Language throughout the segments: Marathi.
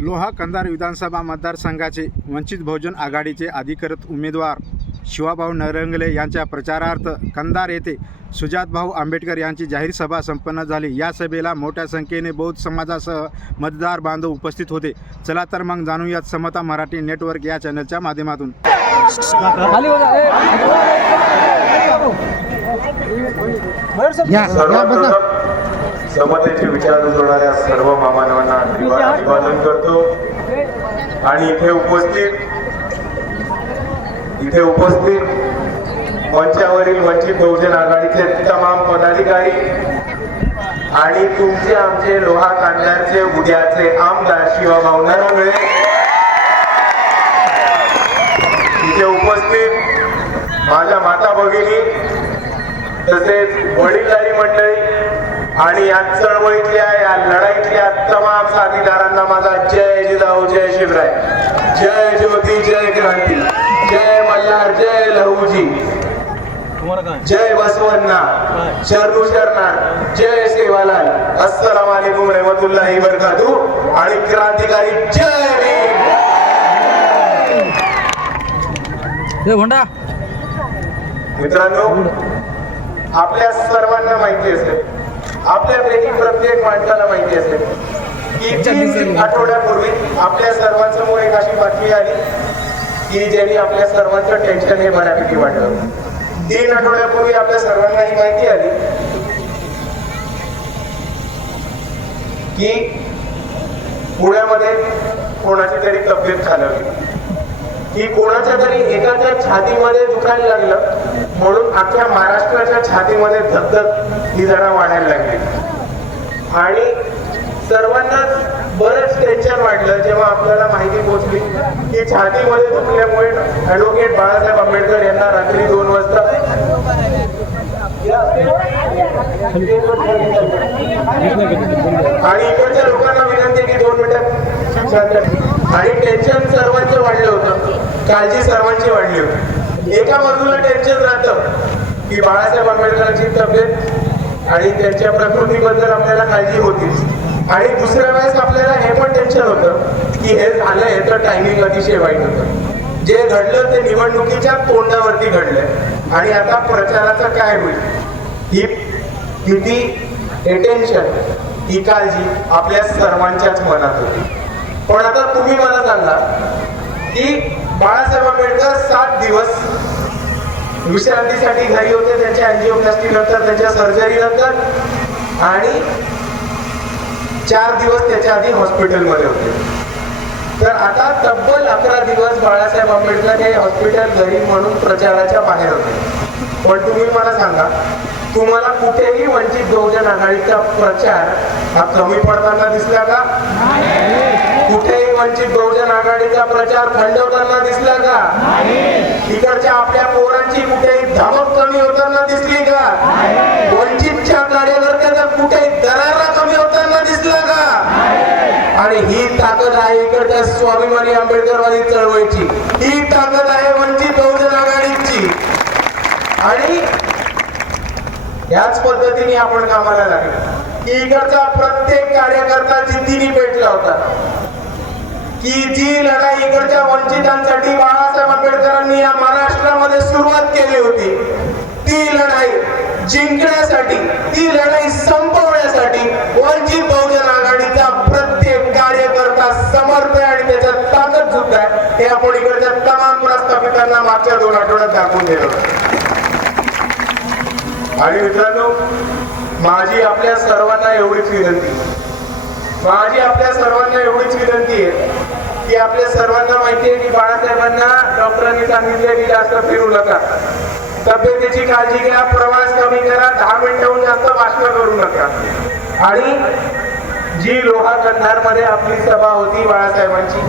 लोहा कंधार विधानसभा मतदारसंघाचे वंचित बहुजन आघाडीचे अधिकृत उमेदवार शिवाभाऊ नरंगले यांच्या प्रचारार्थ कंधार येथे सुजातभाऊ आंबेडकर यांची जाहीर सभा संपन्न झाली. या सभेला मोठ्या संख्येने बौद्ध समाजासह मतदार बांधव उपस्थित होते. चला तर मग जाणूयात समता मराठी नेटवर्क या चॅनलच्या माध्यमातून. हो. या या समतेचे विचार रुजवणाऱ्या सर्व मामानवांना अभिवा- अभिवादन करतो. आणि इथे उपस्थित इथे उपस्थित मंचावरील वंचित बहुजन आघाडीचे तमाम पदाधिकारी आणि तुमचे आमचे लोहा कांद्याचे उद्याचे आमदार शिवभाऊ नरवळे इथे उपस्थित माझ्या माता भगिनी तसेच वडीलधारी मंडळी आणि या चळवळीतल्या या लढाईतल्या तमाम साथीदारांना माझा जय जिजाऊ जय शिवराय. जय ज्योती जय क्रांती. जय मल्हार जय लहूजी. जय बसवन्ना. शरणू शरणार. जय सेवालाल. अस्सलाम वालेकुम रहमतुल्लाही बरकातू आणि क्रांतिकारी जय भोंडा मित्रांनो आपल्या सर्वांना माहिती असेल आपल्यापैकी प्रत्येक माणसाला माहिती असेल की तीन आठवड्यापूर्वी आपल्या सर्वांसमोर एक अशी बातमी आली की ज्यांनी आपल्या सर्वांचं टेन्शन हे बऱ्यापैकी वाटलं तीन आठवड्यापूर्वी आपल्या सर्वांना ही माहिती आली की पुण्यामध्ये कोणाची तरी तब्येत खालवली. की कोणाच्या तरी एकाच्या छातीमध्ये दुखायला लागलं म्हणून अख्ख्या महाराष्ट्राच्या छातीमध्ये धगधग ही जरा वाढायला लागली. आणि सर्वांनाच बरंच टेन्शन वाटलं जेव्हा आपल्याला माहिती पोहोचली की छातीमध्ये दुखल्यामुळे ऍडव्होकेट बाळासाहेब आंबेडकर यांना रात्री दोन वाजता आणि इकडच्या लोकांना विनंती की दोन मिनिटात शांत आणि टेन्शन सर्वांचं वाढलं होतं. काळजी सर्वांची वाढली होती. एका बाजूला टेन्शन राहतं की बाळासाहेब आंबेडकरांची तब्येत आणि त्यांच्या प्रकृतीबद्दल आपल्याला काळजी होतीच आणि दुसऱ्या वेळेस आपल्याला हे पण टेन्शन होतं की हे झालं याचं टायमिंग अतिशय वाईट होतं. जे घडलं ते निवडणुकीच्या तोंडावरती घडलंय. आणि आता प्रचाराचं काय होईल? ही किती टेन्शन ही काळजी आपल्या सर्वांच्याच मनात होती. पण आता तुम्ही मला सांगा की बाळासाहेब आंबेडकर सात दिवस विश्रांतीसाठी घरी होते त्यांच्या अँजिओप्लास्टी नंतर त्यांच्या सर्जरी नंतर आणि चार दिवस त्याच्या आधी हॉस्पिटलमध्ये होते. तर आता तब्बल अकरा दिवस बाळासाहेब आंबेडकर हे हॉस्पिटल घरी म्हणून प्रचाराच्या बाहेर होते. पण तुम्ही मला सांगा तुम्हाला कुठेही वंचित बहुजन आघाडीचा प्रचार हा कमी पडताना दिसला का? कुठेही वंचित बहुजन आघाडीचा प्रचार खंडवताना दिसला का? इकडच्या आपल्या पोरांची कुठेही धमक कमी होताना दिसली का? वंचितच्या कार्यकर्त्याचा कुठेही दरारा कमी होताना दिसला का? आणि ही ताकद आहे इकडच्या स्वाभिमानी आंबेडकरवादी चळवळीची. ही ताकद आहे वंचित बहुजन आघाडीची. आणि याच पद्धतीने आपण कामाला लागलो. की इकडचा प्रत्येक कार्यकर्ता जिद्दीने पेटला होता. की जी लढाई इकडच्या वंचितांसाठी बाळासाहेब आंबेडकरांनी या महाराष्ट्रामध्ये सुरुवात केली होती ती लढाई जिंकण्यासाठी ती लढाई संपवण्यासाठी वंचित बहुजन आघाडीचा प्रत्येक कार्यकर्ता समर्थ आहे आणि त्याच्यात ताकद सुद्धा आहे. हे आपण इकडच्या तमाम प्रस्थापितांना मागच्या दोन आठवड्यात दाखवून दिलं आणि मित्रांनो माझी आपल्या सर्वांना एवढीच विनंती माझी आपल्या सर्वांना एवढीच विनंती आहे की आपल्या सर्वांना माहिती आहे की बाळासाहेबांना डॉक्टरांनी सांगितले की जास्त फिरू नका. तब्येतीची काळजी घ्या प्रवास कमी करा दहा मिनिटाहून जास्त भाषण करू नका. आणि जी लोहा कंधारमध्ये आपली सभा होती बाळासाहेबांची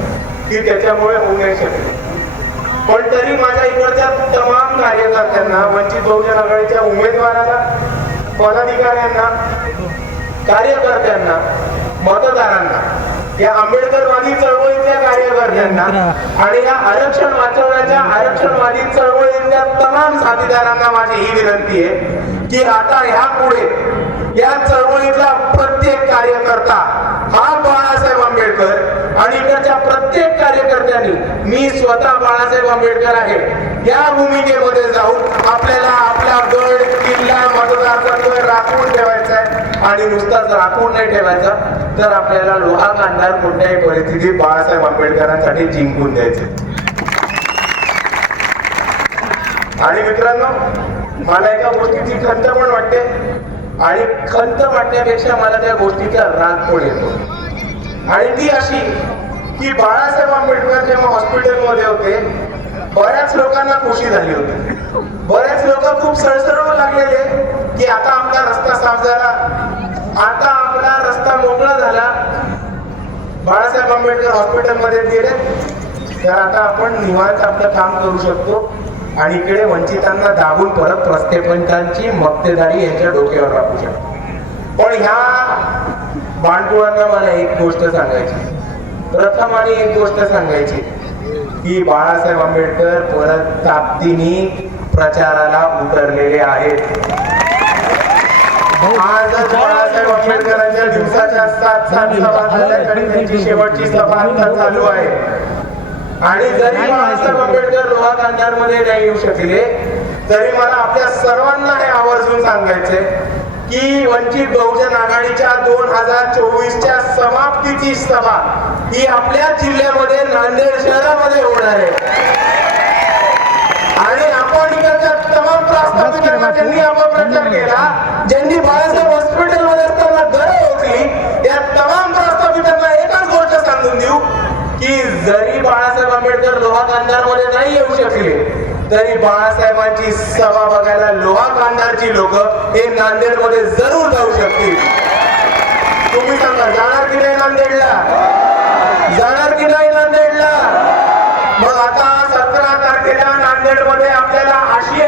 ती त्याच्यामुळे होऊ नाही शकली. पण तरी माझ्या इकडच्या तमाम कार्यकर्त्यांना वंचित बहुजन आघाडीच्या उमेदवाराला पदाधिकाऱ्यांना कार्यकर्त्यांना मतदारांना या आंबेडकरवादी चळवळीतल्या कार्यकर्त्यांना आणि या आरक्षण वाचवण्याच्या आरक्षणवादी चळवळीतल्या तमाम साथीदारांना माझी ही विनंती आहे की आता ह्या पुढे या चळवळीतला प्रत्येक कार्यकर्ता हा बाळासाहेब आंबेडकर आणि पक्षाच्या प्रत्येक कार्यकर्त्यांनी मी स्वतः बाळासाहेब आंबेडकर आहे. या भूमिकेमध्ये जाऊन आपल्याला आपला गड किल्ला मतदारसंघ राखून ठेवायचा आहे. आणि नुसताच राखून नाही ठेवायचा तर आपल्याला लोहा कांदार कोणत्याही परिस्थितीत बाळासाहेब आंबेडकरांसाठी जिंकून द्यायचे. आणि मित्रांनो मला एका गोष्टीची खंत पण वाटते. आणि खंत वाटण्यापेक्षा मला त्या गोष्टीचा राग पण येतो. आणि ती अशी की बाळासाहेब आंबेडकर जेव्हा हॉस्पिटलमध्ये होते बऱ्याच लोकांना खुशी झाली होती. बऱ्याच लोक खूप सळसळू लागलेले की आता आपला रस्ता साफ झाला. आता आपला रस्ता मोकळा झाला. बाळासाहेब आंबेडकर हॉस्पिटलमध्ये गेले. तर आता आपण निवांत आपलं काम करू शकतो. आणि इकडे वंचितांना दाबून परत प्रस्थेपंतांची मक्तेदारी यांच्या डोक्यावर राखू शकतो. पण ह्या बांडकुळांना मला एक गोष्ट सांगायची. प्रथम आणि एक गोष्ट सांगायची. की बाळासाहेब आंबेडकर परत ताकदीने प्रचाराला उतरलेले आहेत. आजच बाळासाहेब आंबेडकरांच्या दिवसाच्या सात सात सभा त्यांची शेवटची सभा आता चालू आहे. आणि जरी बाळासाहेब आंबेडकर लोहा कांदारमध्ये नाही येऊ शकले तरी मला आपल्या सर्वांना हे आवर्जून सांगायचंय की वंचित बहुजन आघाडीच्या दोन हजार चोवीसच्या समाप्तीची सभा ही आपल्या जिल्ह्यामध्ये नांदेड शहरामध्ये होणार आहे. आणि आपण ज्यांनी अपप्रचार केला ज्यांनी बाळासाहेब हॉस्पिटलमध्ये असताना घरं होती या तमाम प्रास्ताविकांना एकच गोष्ट सांगून देऊ की जरी बाळासाहेब आंबेडकर लोहा कांदारमध्ये नाही येऊ शकले तरी बाळासाहेबांची सभा बघायला लोहा कांदारची लोक हे नांदेडमध्ये जरूर जाऊ शकतील. तुम्ही सांगा जाणार की नाही नांदेडला जाणार की नाही नांदेडला मग आता सतरा तारखेला नांदेडमध्ये आपल्याला अशी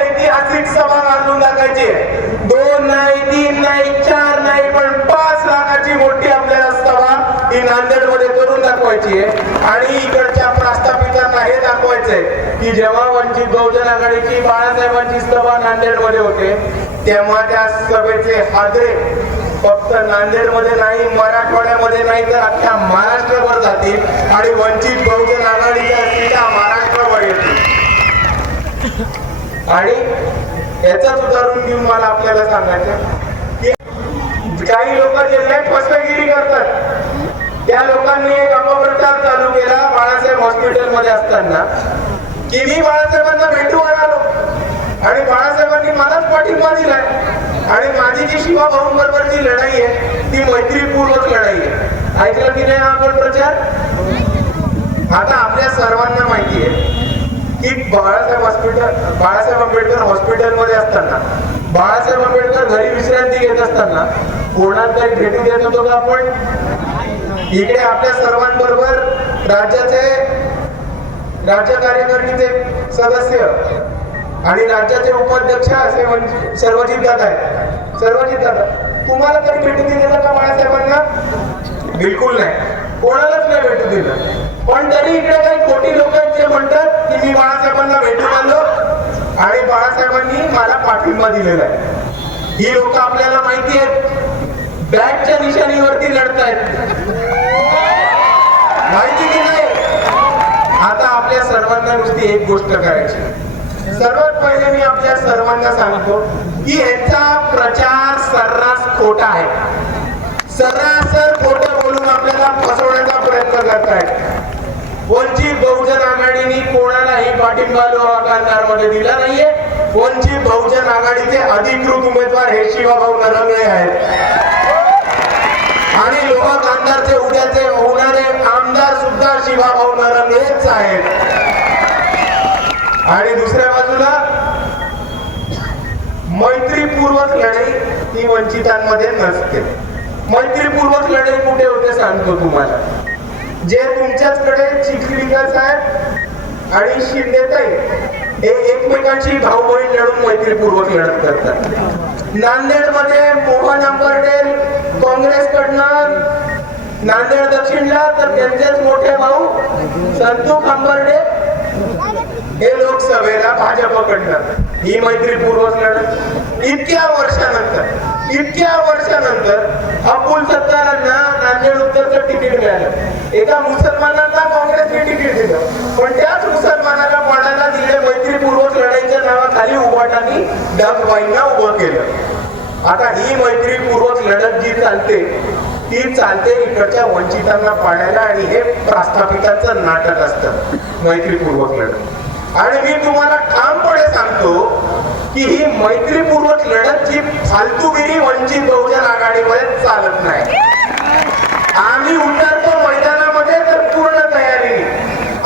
ऐतिहासिक सभा आणून टाकायची आहे. दोन नाही तीन नाही चार नाही पण पाच लाखाची मोठी आपल्याला सभा ही नांदेडमध्ये करून दाखवायची आहे आणि इकडच्या प्रस्थापितांना हे दाखवायचंय की जेव्हा वंचित बहुजन आघाडीची बाळासाहेबांची सभा नांदेडमध्ये होते तेव्हा त्या सभेचे हादरे फक्त नांदेडमध्ये नाही मराठवाड्यामध्ये नाही तर अख्ख्या महाराष्ट्रभर जातील आणि वंचित बहुजन आघाडीच्या सीटा महाराष्ट्रावर येतील आणि याचाच उदाहरण घेऊन मला आपल्याला सांगायचं की काही लोक जिल्ह्यात फसवेगिरी करतात. त्या लोकांनी एक अपप्रचार चालू केला बाळासाहेब हॉस्पिटलमध्ये असताना की मी बाळासाहेबांना भेटू आलो आणि बाळासाहेबांनी मलाच पाठिंबा दिलाय. आणि माझी जी शिवा बरोबरची लढाई आहे ती मैत्रीपूर्वक लढाई आहे. ऐकलं की नाही हा आपण प्रचार? आता आपल्या सर्वांना माहिती आहे की बाळासाहेब हॉस्पिटल बाळासाहेब आंबेडकर हॉस्पिटलमध्ये असताना बाळासाहेब आंबेडकर घरी विश्रांती घेत असताना कोणाला तरी भेटी देत होतो का आपण? इकडे आपल्या सर्वांबरोबर राज्याचे राज्य कार्यकारिणीचे सदस्य आणि राज्याचे उपाध्यक्ष असे म्हणजे सर्वजित दादा आहेत. सर्वजित दादा तुम्हाला तरी भेटू दिलेलं का बाळासाहेबांना? बिलकुल नाही. कोणालाच नाही भेटू दिलं. पण तरी इकडे काही कोटी लोक आहेत जे म्हणतात की मी बाळासाहेबांना भेटून आलो आणि बाळासाहेबांनी मला पाठिंबा दिलेला आहे. ही लोक आपल्याला माहिती आहेत बॅगच्या निशाणीवरती लढतायत. माहिती की नाही? आता आपल्या सर्वांना नुसती एक गोष्ट करायची. सर्वात पहिले मी आपल्या सर्वांना सांगतो की ह्याचा प्रचार सर्रास खोटा आहे. सर्रासर खोटं बोलून आपल्याला फसवण्याचा प्रयत्न करतायत. कोणची बहुजन आघाडीने कोणालाही पाठिंबा लोहा मध्ये दिला नाहीये. कोणची बहुजन आघाडीचे अधिकृत उमेदवार हे शिवाभाऊ नरंगळे आहेत. आणि लोहा कांदारचे उद्याचे होणारे आमदार सुद्धा शिवाभाऊ नरंगळेच आहेत. आणि दुसऱ्या बाजूला मैत्रीपूर्वक लढाई ही वंचितांमध्ये नसते. मैत्रीपूर्वक लढाई कुठे होते सांगतो तुम्हाला. जे तुमच्याचकडे चिखलीकर साहेब आणि शिंदेताई हे एकमेकांची भाऊ बहीण लढून मैत्रीपूर्वक लढत करतात. नांदेडमध्ये मोहन आंबर्डे काँग्रेसकडनं नांदेड दक्षिणला तर त्यांचेच मोठे भाऊ संतोष आंबर्डे हे लोकसभेला भाजपकडनं. ही मैत्रीपूर्वक लढत. इतक्या वर्षानंतर इतक्या वर्षानंतर अब्दुल सत्तारांना नांदेड उत्तरचं तिकीट मिळालं. एका मुसलमानांना तिकीट दिलं. पण त्याच मुसलमानाला पडायला दिले मैत्रीपूर्वक लढाईच्या नावाखाली उभाटानी डगबाईंना उभं केलं. आता ही मैत्रीपूर्वक लढत जी चालते ती चालते इकडच्या वंचितांना पाडायला आणि हे प्रस्थापितांचं नाटक असतं मैत्रीपूर्वक लढत. आणि मी तुम्हाला ठामपणे सांगतो की ही मैत्रीपूर्वक लढत जी फालतूगिरी वंचित बहुजन आघाडीमध्ये चालत नाही. आम्ही उतरतो मैदानामध्ये तर पूर्ण तयारी.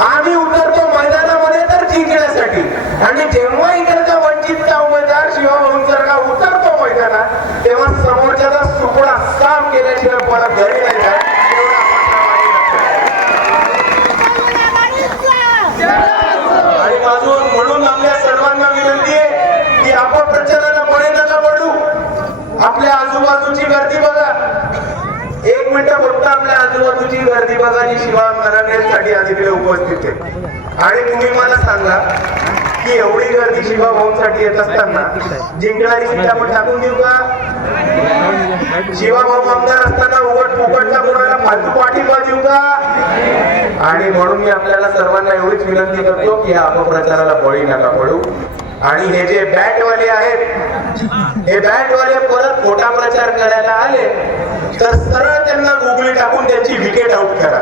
आम्ही उतरतो मैदानामध्ये तर जिंकण्यासाठी. आणि जेव्हा इकडचा वंचितचा उमेदवार शिवभाऊंसारखा उतरतो मैदानात तेव्हा समोरच्याचा सुपडा साफ केल्याशिवाय परत घरी नाही जात. आणि माझून म्हणून आपल्या सर्वांना विनंती आहे की आपण प्रचाराला बळे नका पडू. आपल्या आजूबाजूची गर्दी बघा. मिनिट फक्त आपल्या आजूबाजूची गर्दी बघा जी शिवा मराठ्यांसाठी आधी उपस्थित आहे. आणि तुम्ही मला सांगा की एवढी गर्दी शिवा भाऊंसाठी येत असताना जिंकणारी सीट आपण टाकून देऊ का? शिवा भाऊ आमदार असताना उघड फुकटचा कोणाला फालतू पाठिंबा देऊ का? आणि म्हणून मी आपल्याला सर्वांना एवढीच विनंती करतो की या अपप्रचाराला बळी नका पडू. आणि हे जे बॅटवाले आहेत हे बॅटवाले परत खोटा प्रचार करायला आले तर सरळ त्यांना गुगली टाकून त्यांची विकेट आउट करा.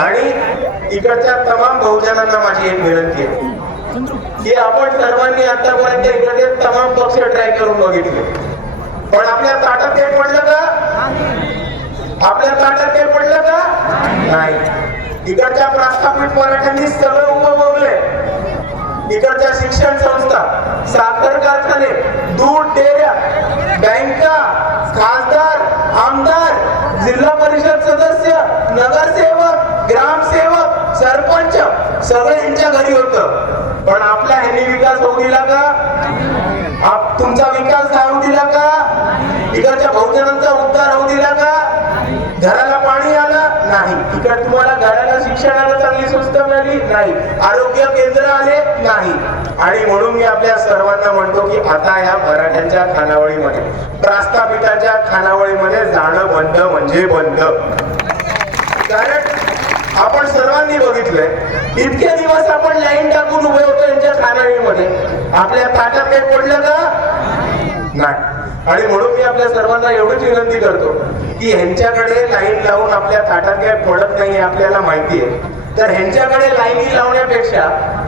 आणि इकडच्या तमाम बहुजनांना माझी एक विनंती आहे की आपण सर्वांनी आतापर्यंत इकडचे तमाम पक्ष ट्राय करून बघितले. पण आपल्या ताटात काही पडलं का? आपल्या ताटात काही पडलं का? नाही. इकडच्या प्रस्थापित मराठ्यांनी सगळं उभं बघले इकडच्या शिक्षण संस्था साखर कारखाने दूध डेऱ्या बँका खासदार आमदार जिल्हा परिषद सदस्य नगरसेवक ग्रामसेवक सरपंच सगळे यांच्या घरी होत. पण आपला ह्यांनी विकास होऊ दिला का? आप तुमचा विकास होऊ दिला का? इकडच्या बहुजनांचा तर तुम्हाला घराला शिक्षणाला चांगली स्वस्त मिळाली? नाही. आरोग्य केंद्र आले? नाही. आणि म्हणून मी आपल्या सर्वांना म्हणतो की आता या मराठ्यांच्या खानावळीमध्ये प्रास्तापितांच्या खानावळीमध्ये जाणं बंद म्हणजे बंद. कारण आपण सर्वांनी बघितलंय इतके दिवस आपण लाईन टाकून उभे होतो यांच्या खानावळीमध्ये. आपल्या ताटात काही पडलं का? नाही. आणि म्हणून मी आपल्या सर्वांना एवढीच विनंती करतो की ह्यांच्याकडे लाईन लावून आपल्या ताटात काय पडत नाही आपल्याला माहिती आहे. तर ह्यांच्याकडे लाईनी लावण्यापेक्षा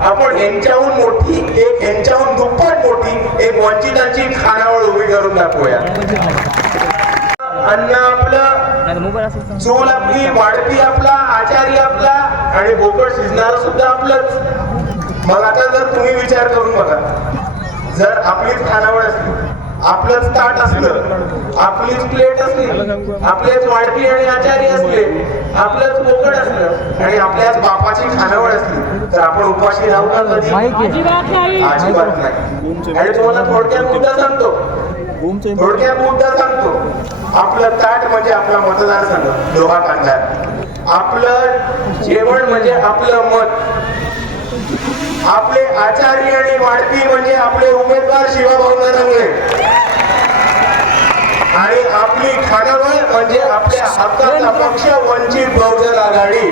आपण ह्यांच्याहून मोठी एक ह्यांच्याहून दुप्पट मोठी एक वंचितांची खानावळ उभी करून दाखवूया. अन्न आपलं चूल आपली वाढपी आपला आचारी आपला आणि बोकड शिजणार सुद्धा आपलंच. मग आता जर तुम्ही विचार करून बघा. जर आपलीच खानावळ असली आपलंच ताट असलं आपलीच प्लेट असली आपलेच वाढपी आणि आचारी असले आपलंच बोकड असलं आणि आपल्याच बापाची खानावळ असली तर आपण उपाशी राहू का कधी? अजिबात नाही. आणि तुम्हाला थोडक्यात मुद्दा सांगतो. थोडक्यात मुद्दा सांगतो. आपलं ताट म्हणजे आपला मतदारसंघ. लोहा कांदा. आपलं जेवण म्हणजे आपलं मत. आपले आचार्य आणि वाढपी म्हणजे आपले उमेदवार शिवाभाऊ नरंगले आणि आपली खानावळ म्हणजे आपल्या हक्काचा पक्ष वंचित बहुजन आघाडी.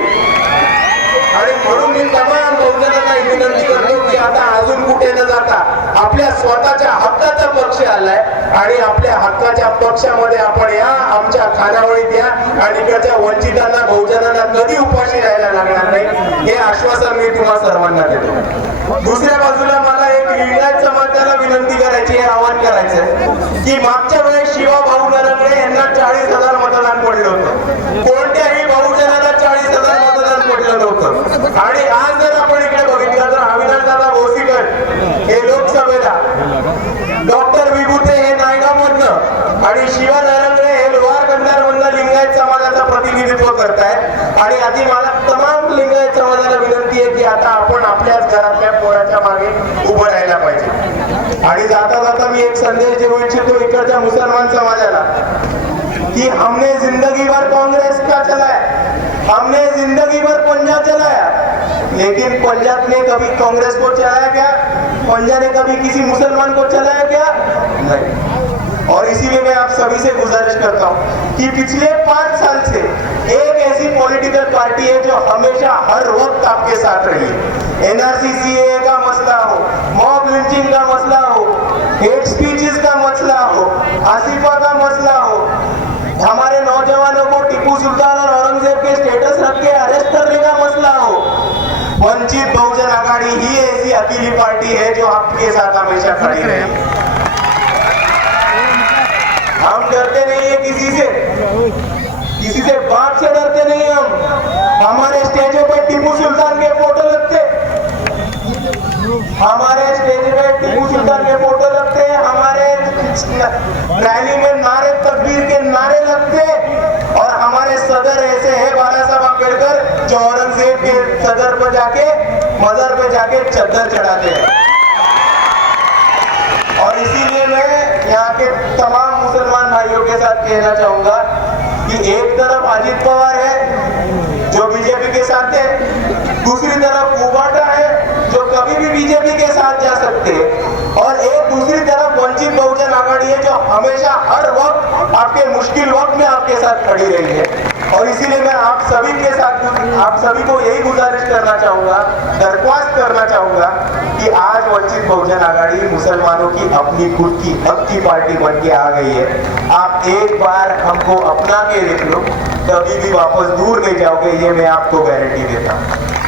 आणि म्हणून मी तमाम बहुजनांना विनंती करतो आता अजून कुठे न जाता आपल्या स्वतःच्या हक्काचा पक्ष आलाय आणि आपल्या हक्काच्या पक्षामध्ये आपण या आमच्या खानावळीत या आणि इकडच्या वंचितांना बहुजनांना कधी उपाशी राहायला लागणार नाही हे आश्वासन मी तुम्हा सर्वांना देतो. दुसऱ्या बाजूला मला एक लिंगायत समाजाला विनंती करायची हे आवाहन करायचंय की मागच्या वेळेस शिवा भाऊ नरंगडे यांना चाळीस हजार मतदान पडलं होतं. कोणत्याही बहुजनाला चाळीस हजार मतदान पडलं नव्हतं. आणि आज जर आपण इकडे बघितलं तर अविनाश दादा भोसीकर हे लोकसभेला डॉक्टर विभूते हे नायगावमधनं आणि शिवा नारायणगडे हे लोहार कंधारमधनं लिंगायत समाजाचं प्रतिनिधित्व करतायत. आणि आधी मला तमाम लिंगायत समाजाला विनंती आहे की आता आपण आपल्याच घरातल्या पोराच्या मागे उभं राहायला पाहिजे. आणि जाता जाता मी एक संदेश देऊ इच्छितो इकडच्या मुसलमान समाजाला कि हमने जिंदगी भर कांग्रेस का चलाया? हमने जिंदगी भर पंजा चलाया? लेकिन पंजाब ने कभी कांग्रेस को चलाया क्या? पंजा ने कभी किसी मुसलमान को चलाया क्या? नहीं. और इसीलिए मैं आप सभी से गुजारिश करता हूँ कि पिछले पाँच साल से एक ऐसी पॉलिटिकल पार्टी है जो हमेशा हर वक्त आपके साथ रही है। एनआरसी सीए का मसला हो मॉब लिंचिंग का मसला हो हेट स्पीचेस का मसला हो आसिफा का मसला हो हमारे नौजवानों को टीपू सुल्तान और औरंगज़ेब के स्टेटस रख के अरेस्ट करने का मसला हो। वंचित बहुजन आघाड़ी ही ऐसी अकेली पार्टी है जो आपके साथ हमेशा खड़ी रही हम डरते नहीं है किसी से। किसी से बात से डरते नहीं हम। हमारे स्टेजों पर टीपू सुल्तान के फ़ोटो लगते हमारे स्टेज पे टीपू सुल्तान के फ़ोटो लगते हमारे रैली में नारे, तकबीर के नारे लगते और हमारे सदर ऐसे हैं बाला साहब अंबेडकर जो औरंगज़ेब के सदर पर जाके, मदर पे जाके चद्दर चढ़ाते हैं और इसीलिए मैं यहाँ के तमाम मुसलमान भाइयों के साथ कहना चाहूँगा कि एक तरफ़ अजित पवार है, जो बीजेपी के साथ है, दूसरी तरफ़ उबाटा है, जो कभी भी बीजेपी के साथ जा सकते हैं, और एक दूसरी तरफ़ वंचित बहुजन आघाड़ी है जो हमेशा हर वक्त आपके मुश्किल वक्त में आपके साथ खड़ी रही है। और इसीलिए मैं आप सभी के साथ आप सभी को यही गुजारिश करना चाहूँगा, दरख्वास्त करना चाहूँगा कि आज वंचित बहुजन आघाड़ी मुसलमानों की अपनी खुद की हक की पार्टी बन के आ गई है। आप एक बार हमको अपना के देख लो, कभी भी वापस दूर नहीं जाओगे, ये मैं आपको गारंटी देता हूँ।